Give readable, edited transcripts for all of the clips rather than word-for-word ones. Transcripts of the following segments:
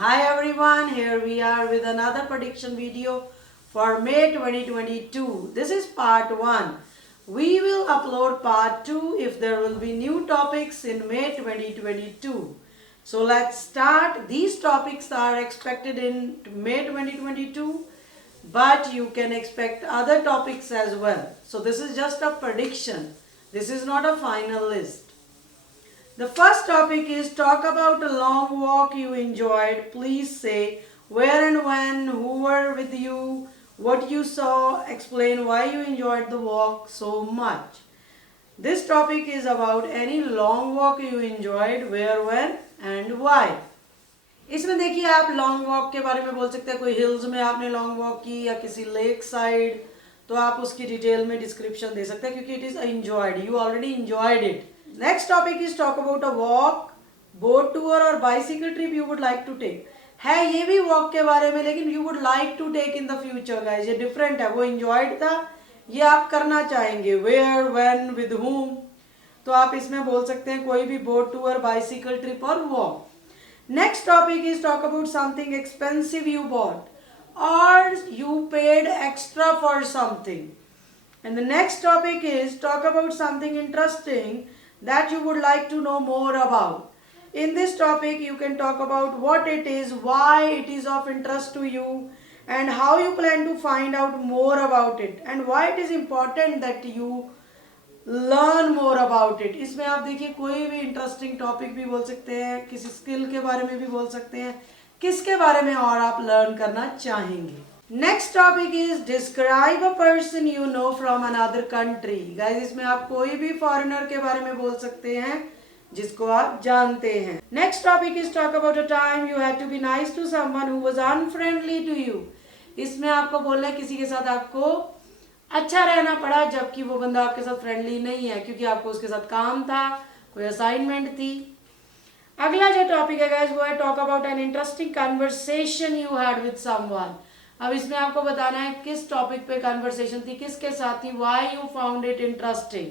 Hi everyone, here we are with another prediction video for May 2022. This is part 1. We will upload part 2 if there will be new topics in May 2022. So let's start. These topics are expected in May 2022, but you can expect other topics as well. So this is just a prediction. This is not a final list. The first topic is talk about a long walk you enjoyed. Please say where and when, who were with you, what you saw, explain why you enjoyed the walk so much. This topic is about any long walk you enjoyed, where, when and why. इसमें देखिए आप long walk के बारे में बोल सकते हैं, कोई हिल्स में आपने लॉन्ग वॉक की या किसी लेक साइड, तो आप उसकी डिटेल में डिस्क्रिप्शन दे सकते हैं क्योंकि it is enjoyed, you already enjoyed it. Next topic is talk about a walk, boat tour or bicycle trip you would like to take. है ये भी वॉक के बारे में, लेकिन you would like to take in the future guys. ये different है, वो enjoyed था, ये आप करना चाहेंगे. Where, when, with whom. तो आप इसमें बोल सकते हैं कोई भी बोट टूर, बाइसिकल ट्रिप और walk. Next topic is talk about something expensive you bought or you paid extra for something. And the next topic is talk about something interesting that you would like to know more about. In this topic you can talk about what it is, why it is of interest to you, and how you plan to find out more about it, and why it is important that you learn more about it. इसमें आप देखिए कोई भी interesting topic भी बोल सकते हैं, किसी स्किल के बारे में भी बोल सकते हैं, किसके बारे में और आप लर्न करना चाहेंगे. Next topic is describe a person you know from another country. Guys इसमें आप कोई भी फॉरेनर के बारे में बोल सकते हैं जिसको आप जानते हैं. Next topic is talk about a time you had to be nice to someone who was unfriendly to you. इसमें आपको बोलना है किसी के साथ आपको अच्छा रहना पड़ा जबकि वो बंदा आपके साथ फ्रेंडली नहीं है क्योंकि आपको उसके साथ काम था, कोई असाइनमेंट थी. अगला जो टॉपिक है गाइस वो है talk about an interesting conversation you had with someone. अब इसमें आपको बताना है किस टॉपिक पे कन्वर्सेशन थी, किसके साथ थी, why you found it interesting.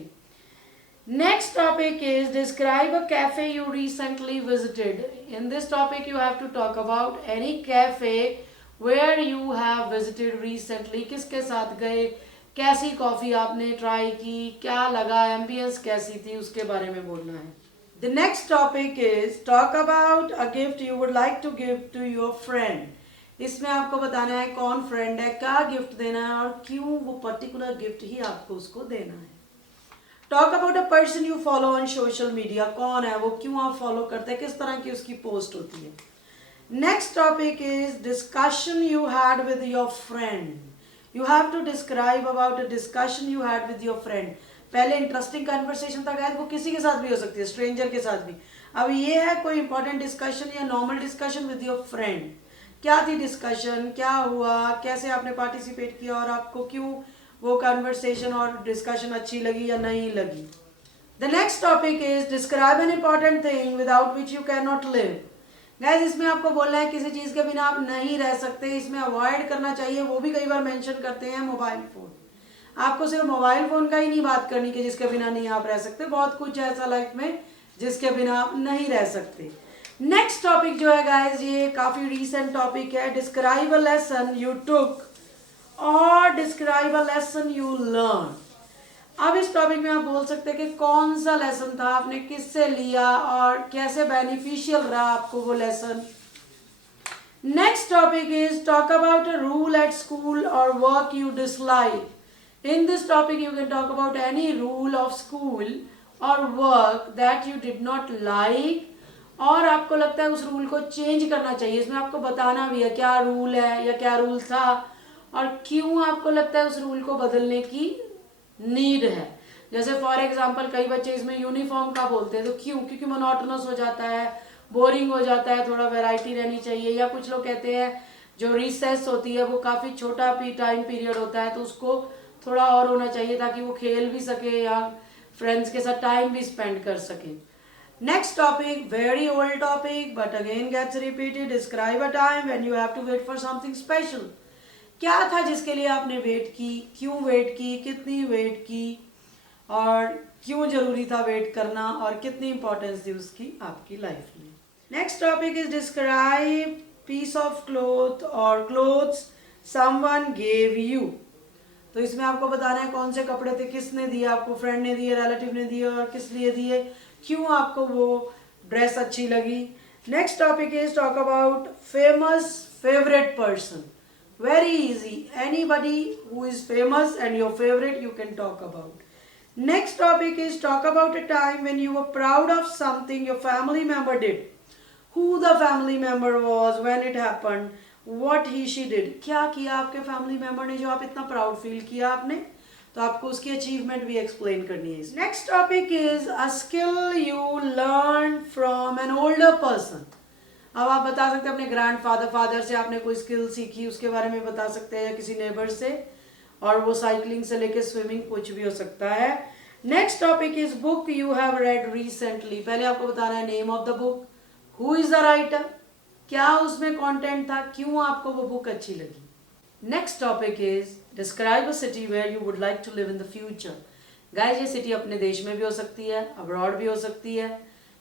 Next topic is describe a cafe you recently visited. In this topic you have to talk about any cafe where you have visited recently. किसके साथ गए, कैसी coffee आपने try की, क्या लगा, ambience कैसी थी, उसके बारे में बोलना है. The next topic is talk about a gift you would like to give to your friend. इसमें आपको बताना है कौन फ्रेंड है, क्या गिफ्ट देना है और क्यों वो पर्टिकुलर गिफ्ट ही आपको उसको देना है. Talk about a person you follow on social media. कौन है वो, क्यों आप फॉलो करते हैं, किस तरह की उसकी पोस्ट होती है. Next topic is discussion you had with your friend. You have to describe about a discussion you had with your friend. पहले इंटरेस्टिंग कन्वर्सेशन था गाइस, वो किसी के साथ भी हो सकती है, स्ट्रेंजर के साथ भी. अब ये है कोई इंपॉर्टेंट डिस्कशन या normal discussion with your friend. क्या थी डिस्कशन, क्या हुआ, कैसे आपने पार्टिसिपेट किया और आपको क्यों वो कन्वर्सेशन और डिस्कशन अच्छी लगी या नहीं लगी. The next topic is describe an important thing without which you can not live. Guys इसमें आपको बोलना है किसी चीज के बिना आप नहीं रह सकते. इसमें अवॉइड करना चाहिए, वो भी कई बार मेंशन करते हैं मोबाइल फोन. आपको सिर्फ मोबाइल फोन का ही नहीं बात करनी कि जिसके बिना नहीं आप रह सकते. बहुत कुछ है ऐसा लाइफ में जिसके बिना आप नहीं रह सकते. नेक्स्ट टॉपिक जो है गाइस ये काफी रीसेंट टॉपिक है. Describe a lesson you took और describe a lesson you learn. अब इस टॉपिक में आप बोल सकते हैं कि कौन सा लेसन था, आपने किससे लिया और कैसे बेनिफिशियल रहा आपको वो lesson. Next topic is talk about a rule at school और work you dislike. In this topic you can talk about any rule of school और work that you did not like और आपको लगता है उस रूल को change करना चाहिए. इसमें आपको बताना भी है क्या रूल है या क्या रूल था और क्यों आपको लगता है उस रूल को बदलने की नीड है. जैसे फॉर एग्जांपल कई बच्चे इसमें यूनिफॉर्म का बोलते हैं, तो क्यों, क्योंकि मोनोटोनस हो जाता है, बोरिंग हो जाता है, थोड़ा वैरायटी रहनी चाहिए. या कुछ लोग कहते हैं जो रिसेस होती है वो काफ़ी छोटा टाइम पीरियड होता है तो उसको थोड़ा और होना चाहिए ताकि वो खेल भी सके या फ्रेंड्स के साथ टाइम भी स्पेंड कर सके. Next topic, very old topic but again gets repeated. Describe a time when you have to wait for something special. क्या था जिसके लिए आपने वेट की, क्यों वेट की, कितनी वेट की और क्यों जरूरी था वेट करना और कितनी इंपॉर्टेंस दी उसकी आपकी लाइफ में. Next topic is describe piece of cloth or clothes someone gave you. तो इसमें आपको बताना है कौन से कपड़े थे, किसने दिए आपको, फ्रेंड ने दिए, रिलेटिव ने दिए, और किस लिए दिए, क्यों आपको वो ड्रेस अच्छी लगी. Next topic is talk about famous favourite person. Very easy, anybody who is famous and your favourite you can talk about. Next topic is talk about a time when you were proud of something your family member did. Who the family member was, when it happened, what he she did. क्या किया आपके family member ने जो आप इतना proud feel किया आपने, तो आपको उसकी अचीवमेंट भी एक्सप्लेन करनी है. Next topic is a skill you learn from an older person. अब आप बता सकते हैं अपने ग्रैंडफादर से आपने कोई स्किल सीखी, उसके बारे में बता सकते हैं, या किसी नेबर से, और वो साइकिलिंग से लेके स्विमिंग कुछ भी हो सकता है. Next topic is book you have read recently. पहले आपको बताना है name of the book, who is the writer, क्या उसमें कंटेंट था, क्यों आपको वो बुक अच्छी लगी. Next topic is describe a city where you would like to live in the future. Guys, ये सिटी अपने देश में भी हो सकती है, अब्रॉड भी हो सकती है,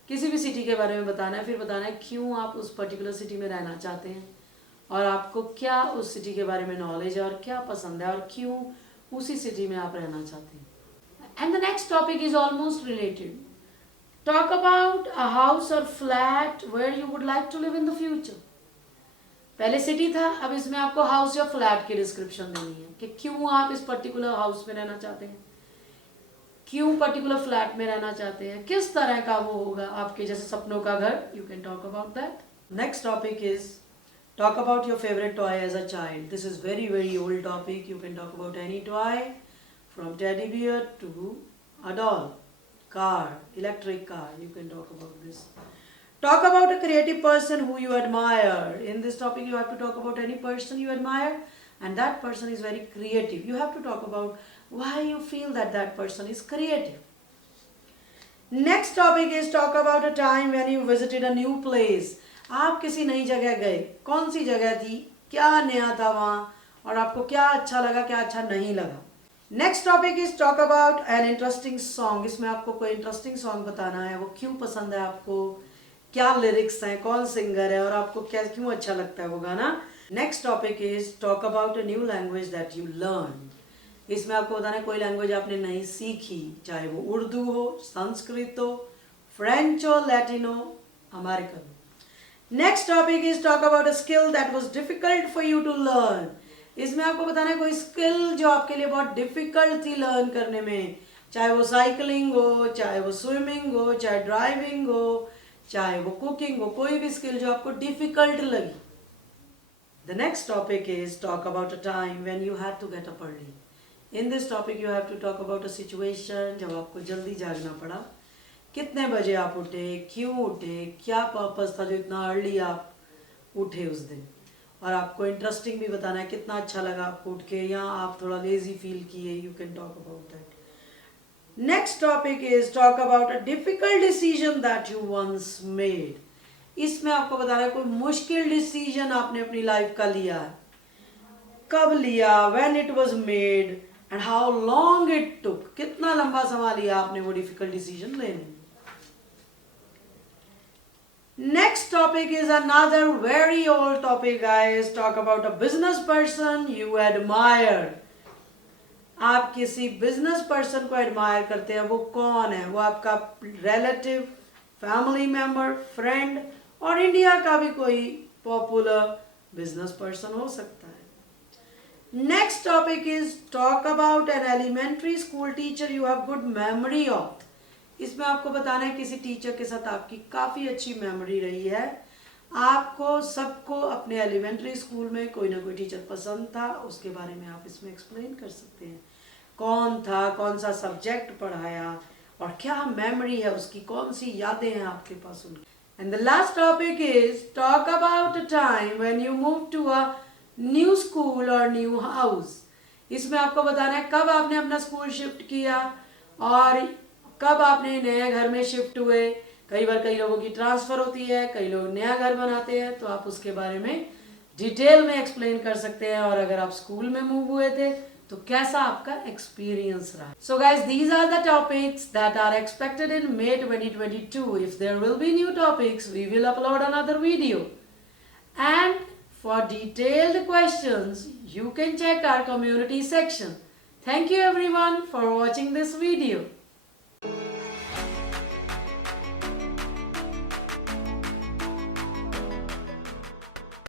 किसी भी सिटी के बारे में बताना है, फिर बताना है क्यों आप उस पर्टिकुलर सिटी में रहना चाहते हैं, और आपको क्या उस सिटी के बारे में नॉलेज है, और क्या पसंद है, और क्यों उसी सिटी में आप रहना चाहते हैं. And the next topic is almost related. Talk about a house और flat where you would like to live in the future. पहले सिटी था, अब इसमें आपको हाउस या फ्लैट की डिस्क्रिप्शन देनी है कि क्यों आप इस पर्टिकुलर हाउस में रहना चाहते हैं, क्यों पर्टिकुलर फ्लैट में रहना चाहते हैं, किस तरह का वो होगा आपके जैसे सपनों का घर. You can talk about that. Next topic is talk about your favorite toy as a child. This is very old topic. You can talk about any toy from teddy bear to a doll, car, electric car. You can talk about this. Talk about a creative person who you admire. In this topic you have to talk about any person you admire and that person is very creative. You have to talk about why you feel that that person is creative. Next topic is talk about a time when you visited a new place. आप किसी नई जगह गए, कौन सी जगह थी, क्या नया था वहाँ, और आपको क्या अच्छा लगा, क्या अच्छा नहीं लगा. Next topic is talk about an interesting song. इसमें आपको कोई इंटरेस्टिंग सॉन्ग बताना है, वो क्यों पसंद है आपको, क्या लिरिक्स हैं, कौन सिंगर है, और आपको क्या क्यों अच्छा लगता है वो गाना. Next topic is talk about a new language that you learn. इसमें आपको बताना है कोई लैंग्वेज आपने नई सीखी, चाहे वो उर्दू हो, संस्कृत हो, फ्रेंच हो, लैटिन हो, American. Next topic is talk about a skill that was difficult for you to learn. इसमें आपको बताना है कोई स्किल जो आपके लिए बहुत डिफिकल्ट थी लर्न करने में, चाहे वो साइकिलिंग हो, चाहे वो स्विमिंग हो, चाहे ड्राइविंग हो, चाहे वो कुकिंग हो, कोई भी स्किल जो आपको डिफिकल्ट लगी. The next topic is talk about a time when you had to get up early. In this topic you have to talk about a situation जब आपको जल्दी जागना पड़ा, कितने बजे आप उठे, क्यों उठे, क्या पर्पस था जो इतना अर्ली आप उठे उस दिन, और आपको इंटरेस्टिंग भी बताना है कितना अच्छा लगा आपको उठ के, या आप थोड़ा लेजी फील किए. You can talk about that. Next topic is talk about a difficult decision that you once made. इसमें आपको बताना है कोई मुश्किल डिसीजन आपने अपनी लाइफ का लिया है, कब लिया, when it was made and how long it took, कितना लंबा समय लिया आपने वो डिफिकल्ट डिसीजन लेने में. Next topic is another very old topic, guys. Talk about a business person you admire. आप किसी बिजनेस पर्सन को एडमायर करते हैं, वो कौन है, वो आपका रिलेटिव, फैमिली मेंबर, फ्रेंड, और इंडिया का भी कोई पॉपुलर बिजनेस पर्सन हो सकता है. Next topic is talk about an elementary school teacher you have good memory of. इसमें आपको बताना है किसी टीचर के साथ आपकी काफ़ी अच्छी मेमोरी रही है. आपको सबको अपने एलिमेंट्री स्कूल में कोई ना कोई टीचर पसंद था, उसके बारे में आप इसमें एक्सप्लेन कर सकते हैं. कौन था, कौन सा सब्जेक्ट पढ़ाया, और क्या मेमोरी है उसकी, कौन सी यादें हैं आपके पास उनकी. And the last topic is talk about a time when you move to a new school और न्यू हाउस. इसमें आपको बताना है कब आपने अपना स्कूल शिफ्ट किया और कब आपने नए घर में शिफ्ट हुए. कई बार कई लोगों की ट्रांसफ़र होती है, कई लोग नया घर बनाते हैं, तो आप उसके बारे में डिटेल में एक्सप्लेन कर सकते हैं. और अगर आप स्कूल में मूव हुए थे तो कैसा आपका एक्सपीरियंस रहा. So guys, these are the topics that are expected in May 2022. If there will be new topics we will upload another video. And for detailed questions, you can check our community section. Thank you everyone for watching this video.